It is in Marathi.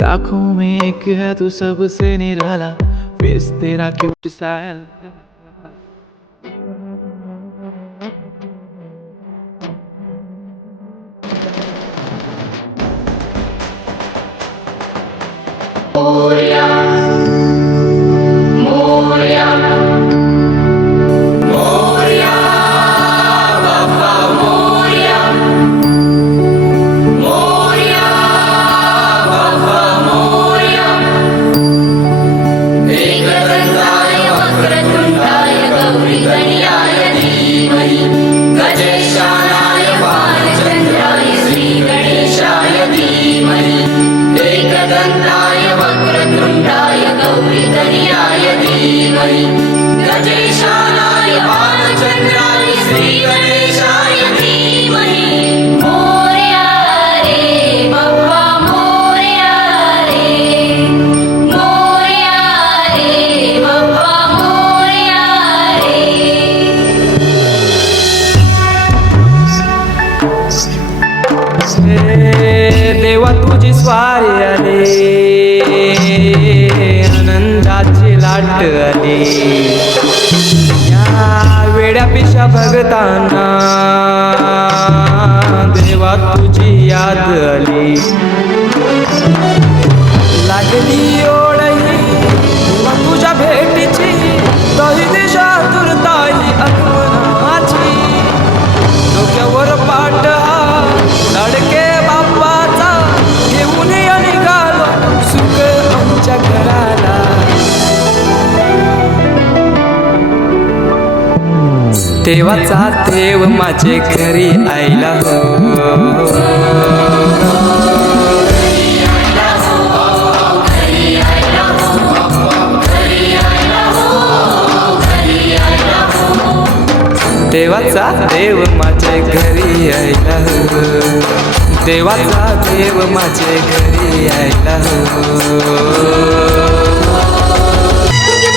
लाखों में एक है तू सबसे निराला, फेस तेरा क्यूट स्टाइल। गजेशानाय बालचन्द्राय श्रीगणेशाय धीमहि एकदन्ताय वक्रतुण्डाय गौरीतनयाय धीमहि गजेशानाय बालचन्द्राय श्रीगणेशाय धीमहि मोरया रे बप्पा मोरया रे मोरया रे बप्पा मोरया रे देवा तुझी स्वारी आली, आनंदाची लाट आली, या वेड्या पिशा भगतांना देवा तुझी याद आली। लागली ओढही देवा तुझ्या भेटीची, तही दिशा तुरताई आठवणाची, डोक्यावर पाट लडके बाप्पाचा घेऊन निघालो सुख आमच्या घराला। देवाचा देव माझे घरी आयला हो, देवाचा देव माझे घरी आयला हो, देवाचा देव माझे घरी आयला हो।